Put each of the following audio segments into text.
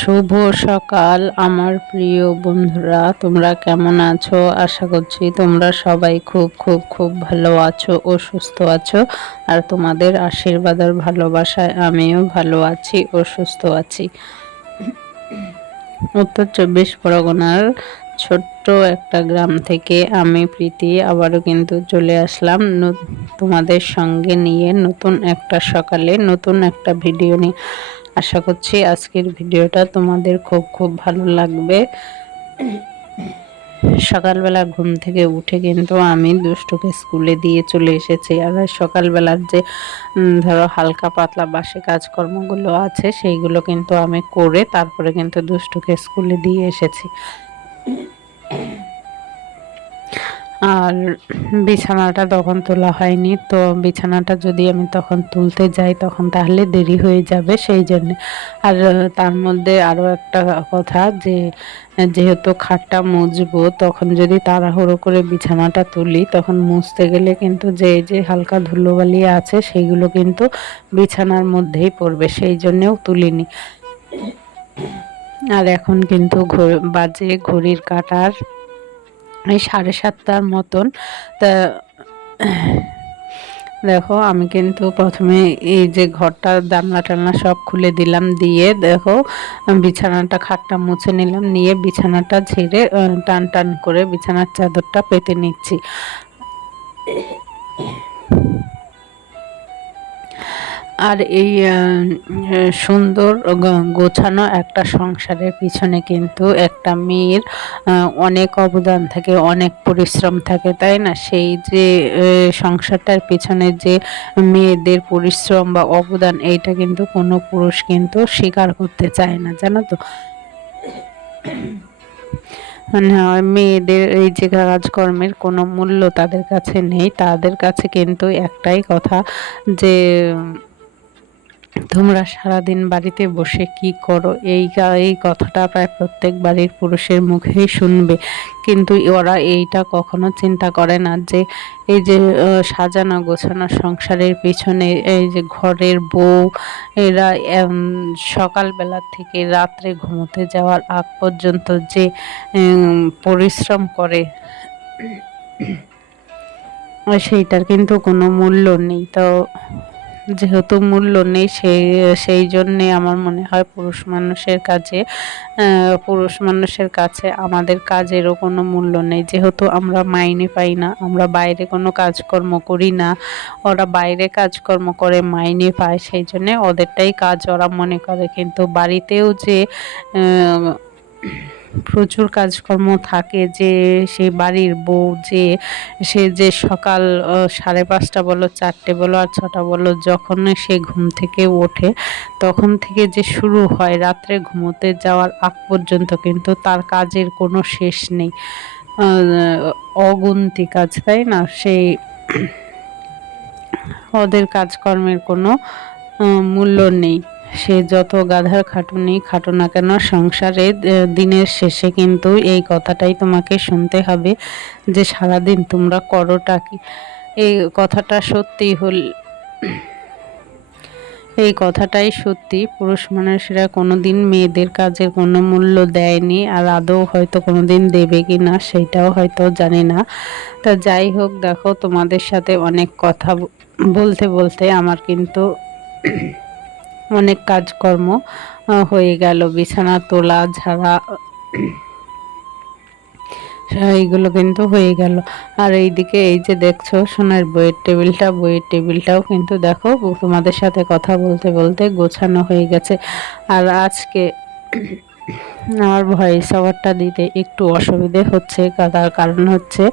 শুভ সকাল, আমার প্রিয় বন্ধুরা। তোমরা কেমন আছো? আশা করছি তোমরা সবাই খুব খুব খুব ভালো আছো ও সুস্থ আছো। আর তোমাদের আশীর্বাদ আর ভালোবাসায় আমিও ভালো আছি ও সুস্থ আছি। উত্তর চব্বিশ পরগনার ছোট্ট একটা গ্রাম থেকে আমি প্রীতি আবারও কিন্তু চলে আসলাম তোমাদের সঙ্গে নিয়ে নতুন একটা সকালে নতুন একটা ভিডিও নিয়ে। আশা করছি আজকের ভিডিওটা তোমাদের খুব খুব ভালো লাগবে। সকালবেলা ঘুম থেকে উঠে কিন্তু আমি দুষ্টুকে স্কুলে দিয়ে চলে এসেছি। আর সকালবেলার যে ধরো হালকা পাতলা বাসে কাজকর্মগুলো আছে, সেইগুলো কিন্তু আমি করে তারপরে কিন্তু দুষ্টুকে স্কুলে দিয়ে এসেছি। আর বিছানাটা তখন তোলা হয়নি। তো বিছানাটা যদি আমি তখন তুলতে যাই, তখন তাহলে দেরি হয়ে যাবে সেই জন্যে। আর তার মধ্যে আরও একটা কথা যে, যেহেতু খাটটা মুছবো তখন যদি তাড়াহুড়ো করে বিছানাটা তুলি, তখন মুছতে গেলে কিন্তু যে যে হালকা ধুলোবালি আছে সেইগুলো কিন্তু বিছানার মধ্যেই পড়বে, সেই জন্যেও তুলিনি। আর এখন কিন্তু বাজে ঘড়ির কাটার এই সাড়ে সাতটার মতন। তা, দেখো, আমি কিন্তু প্রথমে এই যে ঘরটা জানলা টানলা সব খুলে দিলাম, দিয়ে দেখো, বিছানাটা খাটটা মুছে নিলাম, নিয়ে বিছানাটা ঝেড়ে টান টান করে বিছানার চাদরটা পেতে নিচ্ছি। আর এই সুন্দর গোছানো একটা সংসারের পিছনে কিন্তু একটা মেয়ের অনেক অবদান থাকে, অনেক পরিশ্রম থাকে, তাই না? সেই যে সংসারটার পিছনে যে মেয়েদের পরিশ্রম বা অবদান, এইটা কিন্তু কোনো পুরুষ কিন্তু স্বীকার করতে চায় না, জানো তো? মানে মেয়েদের এই যে কাজকর্মের কোনো মূল্য তাদের কাছে নেই, তাদের কাছে কিন্তু একটাই কথা যে তোমরা সারাদিন বাড়িতে বসে কি করো? এই এই কথাটা প্রায় প্রত্যেক বাড়ির পুরুষের মুখেই শুনবে। কিন্তু ওরা এইটা কখনো চিন্তা করে না যে, এই যে সাজানো গোছানো সংসারের পিছনে, এই যে ঘরের বউ, এরা সকালবেলা থেকে রাত্রে ঘুমোতে যাওয়ার আগ পর্যন্ত যে পরিশ্রম করে সেইটার কিন্তু কোনো মূল্য নেই। তো যেহেতু মূল্য নেই সেই সেই জন্যে আমার মনে হয় পুরুষ মানুষের কাছে পুরুষ মানুষের কাছে আমাদের কাজেরও কোনো মূল্য নেই। যেহেতু আমরা মাইনে পাই না, আমরা বাইরে কোনো কাজকর্ম করি না, ওরা বাইরে কাজকর্ম করে মাইনে পায়, সেই জন্যে ওদেরটাই কাজ ওরা মনে করে। কিন্তু বাড়িতেও যে প্রচুর কাজকর্ম থাকে যে সেই বাড়ির বউ যে, সে যে সকাল সাড়ে পাঁচটা বলো, চারটে বলো আর ছটা বলো, যখন সে ঘুম থেকে ওঠে, তখন থেকে যে শুরু হয় রাত্রে ঘুমোতে যাওয়ার আগ পর্যন্ত কিন্তু তার কাজের কোনো শেষ নেই। অগুন্তি কাজ, তাই না? সেই ওদের কাজকর্মের কোনো মূল্য নেই। সে যত গাধার খাটুনি খাটো না কেন, সংসারে দিনের শেষে কিন্তু এই কথাটাই তোমাকে শুনতে হবে যে সারাদিন তোমরা করোটা কি? এই কথাটা সত্যি হল, এই কথাটাই সত্যি। পুরুষ মানুষেরা কোনো দিন মেয়েদের কাজের কোনো মূল্য দেয়নি আর আদৌ হয়তো কোনো দিন দেবে কি না সেটাও হয়তো জানি না। তা যাই হোক, দেখো তোমাদের সাথে অনেক কথা বলতে বলতে আমার কিন্তু অনেক কাজকর্ম হয়ে গেল। বিছানা, তোলা, ঝাড়া এইগুলো কিন্তু হয়ে গেল। আর এইদিকে এই যে দেখছ, সোনার বইয়ের টেবিলটা, বইয়ের টেবিলটাও কিন্তু দেখো, তোমাদের সাথে কথা বলতে বলতে গোছানো হয়ে গেছে। আর আজকে আমার ভয়েস ওভারটা দিতে একটু অসুবিধে হচ্ছে তার কারণ হচ্ছে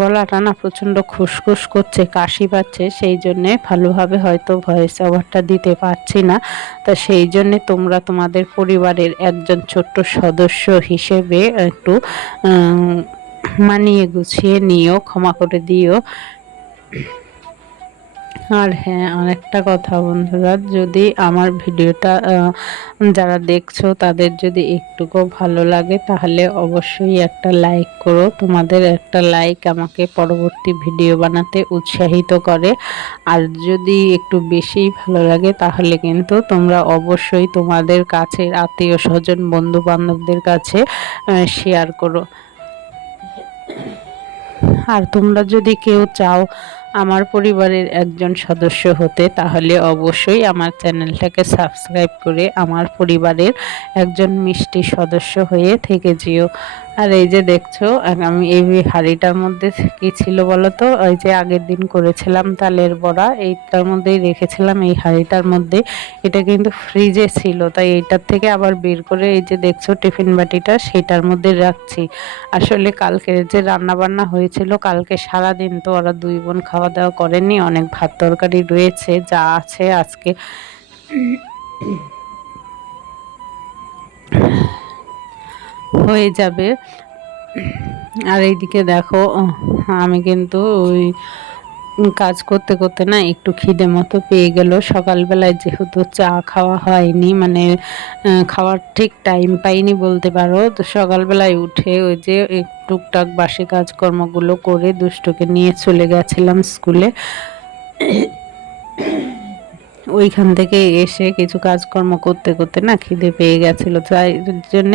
গলাটা না প্রচণ্ড খুসখুস করছে, কাশি পাচ্ছে, সেই জন্যে ভালোভাবে হয়তো ভয়েস ওভারটা দিতে পারছি না। তা সেই জন্যে তোমরা তোমাদের পরিবারের একজন ছোট্ট সদস্য হিসেবে একটু মানিয়ে গুছিয়ে নিও, ক্ষমা করে দিও। আর হ্যাঁ আরেকটা কথা বন্ধুরা, যদি আমার ভিডিওটা যারা দেখছ তাদের যদি একটুকু ভালো লাগে, তাহলে অবশ্যই একটা লাইক করো। তোমাদের একটা লাইক আমাকে পরবর্তী ভিডিও বানাতে উৎসাহিত করে। আর যদি একটু বেশি ভালো লাগে, তাহলে কিন্তু তোমরা অবশ্যই তোমাদের কাছের আত্মীয় স্বজন বন্ধু বান্ধবদের কাছে শেয়ার করো। আর তোমরা যদি কেউ চাও আমার পরিবারের একজন সদস্য হতে, তাহলে অবশ্যই আমার চ্যানেলটাকে সাবস্ক্রাইব করে আমার পরিবারের একজন মিষ্টি সদস্য হয়ে থেকে যেও। আর এই যে দেখছ আমি এই হাঁড়িটার মধ্যে কি ছিল বলো তো ওই যে আগের দিন করেছিলাম তালের বড়া, এইটার মধ্যেই রেখেছিলাম এই হাঁড়িটার মধ্যে। এটা কিন্তু ফ্রিজে ছিল, তাই এইটার থেকে আবার বের করে এই যে দেখছ টিফিন বাটিটা সেটার মধ্যে রাখছি। আসলে কালকে যে রান্না বান্না হয়েছিল, কালকে সারা দিন তো ওরা দুই বোন খাওয়া দাওয়া করেনি, অনেক ভাত তরকারি রয়েছে, যা আছে আজকে। হয়ে যাবে। আর এইদিকে দেখো আমি কিন্তু ওই কাজ করতে করতে না একটু খিদে মতো পেয়ে গেল। সকালবেলায় যেহেতু চা খাওয়া হয়নি মানে খাওয়ার ঠিক টাইম পাইনি বলতে পারো। তো সকালবেলায় উঠে ওই যে টুকটাক বাসি কাজকর্মগুলো করে দুষ্টকে নিয়ে চলে গেছিলাম স্কুলে। ওইখান থেকে এসে কিছু কাজকর্ম করতে করতে না খিদে পেয়ে গেছিল। তাই জন্য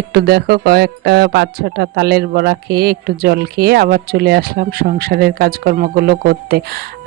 একটু দেখো কয়েকটা পাঁচ ছটা তালের বড়া খেয়ে একটু জল খেয়ে আবার চলে আসলাম সংসারের কাজকর্মগুলো করতে।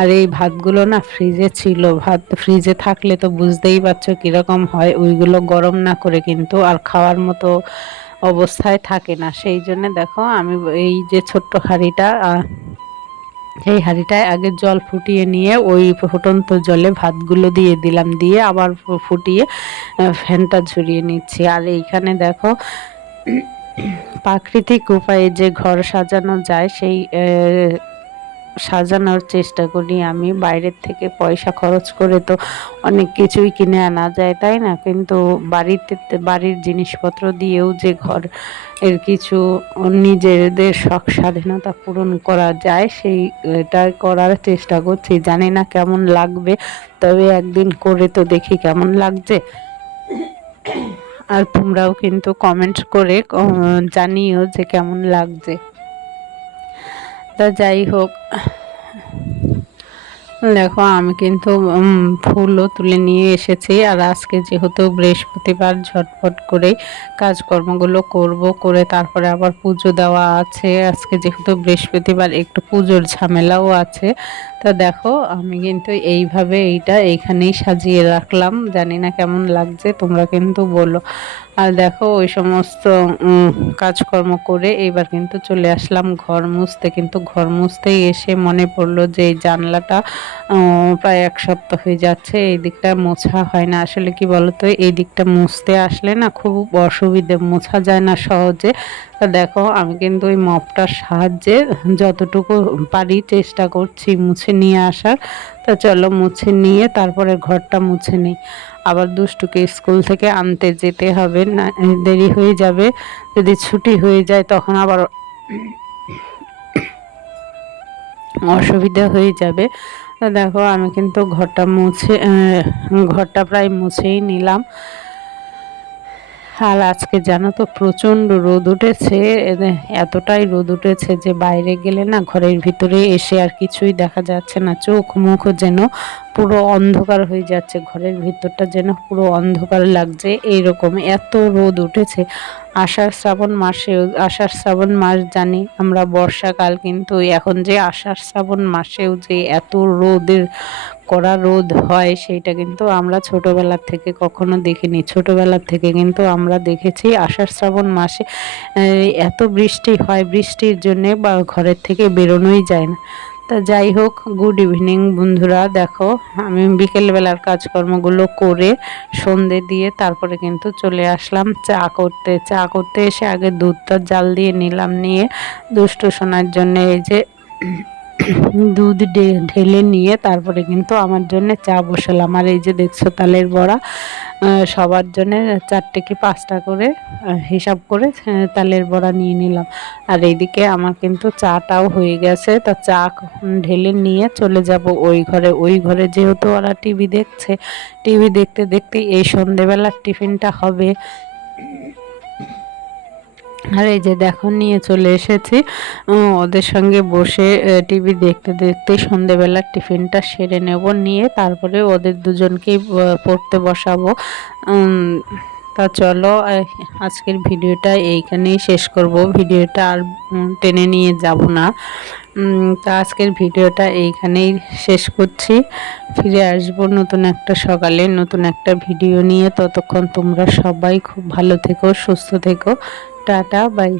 আর এই ভাতগুলো না ফ্রিজে ছিল। ভাত ফ্রিজে থাকলে তো বুঝতেই পারছ কীরকম হয়। ওইগুলো গরম না করে কিন্তু আর খাওয়ার মতো অবস্থায় থাকে না। সেই জন্য দেখো আমি এই যে ছোট্ট হাঁড়িটা এই হাঁড়িটায় আগে জল ফুটিয়ে নিয়ে ওই ফুটন্ত জলে ভাতগুলো দিয়ে দিলাম, দিয়ে আবার ফুটিয়ে ফ্যানটা ঝুরিয়ে নিচ্ছি। আর এইখানে দেখো, প্রাকৃতিক উপায়ে যে ঘর সাজানো যায়, সেই সাজানোর চেষ্টা করি। আমি বাইরের থেকে পয়সা খরচ করে তো অনেক কিছুই কিনে আনা যায়, তাই না? কিন্তু বাড়িতে, বাড়ির জিনিসপত্র দিয়েও যে ঘর এর কিছু নিজেদের শখ স্বাধীনতা পূরণ করা যায়, সেইটা করার চেষ্টা করছি। জানি না কেমন লাগবে, তবে একদিন করে তো দেখি কেমন লাগছে। আর তোমরাও কিন্তু কমেন্ট করে জানিও যে কেমন লাগছে। তা যাই হোক। দেখো, আমি কিন্তু ফুলও তুলে নিয়ে এসেছি। আর আজকে যেহেতু বৃহস্পতিবার ঝটফট করে কাজকর্মগুলো করব, করে তারপরে আবার পুজো দেওয়া আছে। আজকে যেহেতু বৃহস্পতিবার, একটু পুজোর ঝামেলাও আছে। তা দেখো, আমি কিন্তু এইভাবে এইটা এইখানেই সাজিয়ে রাখলাম। জানি না কেমন লাগছে, তোমরা কিন্তু বলো। আর দেখো, ওই সমস্ত কাজকর্ম করে এইবার কিন্তু চলে আসলাম ঘর মুছতে। কিন্তু ঘর মুছতেই এসে মনে পড়ল যে এই জানলাটা প্রায় এক সপ্তাহ হয়ে যাচ্ছে, এই দিকটা মোছা হয় না। আসলে কি বলতো, এই দিকটা মুছতে আসলে না খুব অসুবিধে, মোছা যায় না সহজে। তা দেখো, আমি কিন্তু ওই মপটার সাহায্যে যতটুকু পারি চেষ্টা করছি মুছে নিয়ে আসার। তা চলো মুছে নিয়ে তারপরে ঘরটা মুছে নিই। আবার দুষ্টুকে স্কুল থেকে আনতে যেতে হবে। না দেরি হয়ে যাবে। যদি ছুটি হয়ে যায় তখন আবার অসুবিধা হয়ে যাবে। দেখো, আমি কিন্তু ঘরটা মুছে ঘরটা প্রায় মুছেই নিলাম। আর আজকে জানো তো প্রচণ্ড রোদ উঠেছে এতটাই রোদ উঠেছে যে বাইরে গেলে না ঘরের ভিতরে এসে আর কিছুই দেখা যাচ্ছে না, চোখ মুখ যেন পুরো অন্ধকার হয়ে যাচ্ছে। ঘরের ভিতরটা যেন পুরো অন্ধকার লাগছে। এইরকম এত রোদ উঠেছে। আষাঢ় শ্রাবণ মাসে, আষাঢ় শ্রাবণ মাস জানি আমরা বর্ষাকাল, কিন্তু এখন যে আষাঢ় শ্রাবণ মাসেও যে এত রোদের, কড়া রোদ হয়, সেইটা কিন্তু আমরা ছোটোবেলার থেকে কখনো দেখিনি। ছোটোবেলার থেকে কিন্তু আমরা দেখেছি আষাঢ় শ্রাবণ মাসে এত বৃষ্টি হয়। বৃষ্টির জন্যে বা ঘরের থেকে বেরোনোই যায় না। তা যাই হোক গুড ইভিনিং বন্ধুরা। দেখো, আমি বিকেলবেলার কাজকর্মগুলো করে সন্ধে দিয়ে তারপরে কিন্তু চলে আসলাম চা করতে। চা করতে এসে আগে দুধটা জাল দিয়ে নিলাম নিয়ে দুষ্টু শোনার জন্য এই যে দুধ ঢেলে নিয়ে তারপরে কিন্তু আমার জন্য চা বসালাম। আর এই যে দেখছ তালের বড়া সবার জন্য চারটে কি পাঁচটা করে হিসাব করে তালের বড়া নিয়ে নিলাম। আর এইদিকে আমার কিন্তু চাটাও হয়ে গেছে। তা চা ঢেলে নিয়ে চলে যাব ওই ঘরে। ওই ঘরে যেহেতু ওরা টিভি দেখছে, টিভি দেখতে দেখতে এই সন্ধেবেলার টিফিনটা হবে। আর এই যে দেখো, নিয়ে চলে এসেছি। ওদের সঙ্গে বসে টিভি দেখতে দেখতে সন্ধেবেলার টিফিনটা সেরে নেব, নিয়ে তারপরে ওদের দুজনকেই পড়তে বসাবো। তা চলো আজকের ভিডিওটা এইখানেই শেষ করব। ভিডিওটা আর টেনে নিয়ে যাব না। তা আজকের ভিডিওটা এইখানেই শেষ করছি। ফিরে আসব নতুন একটা সকালে, নতুন একটা ভিডিও নিয়ে। ততক্ষণ তোমরা সবাই খুব ভালো থেকো, সুস্থ থেকো। Tata bye.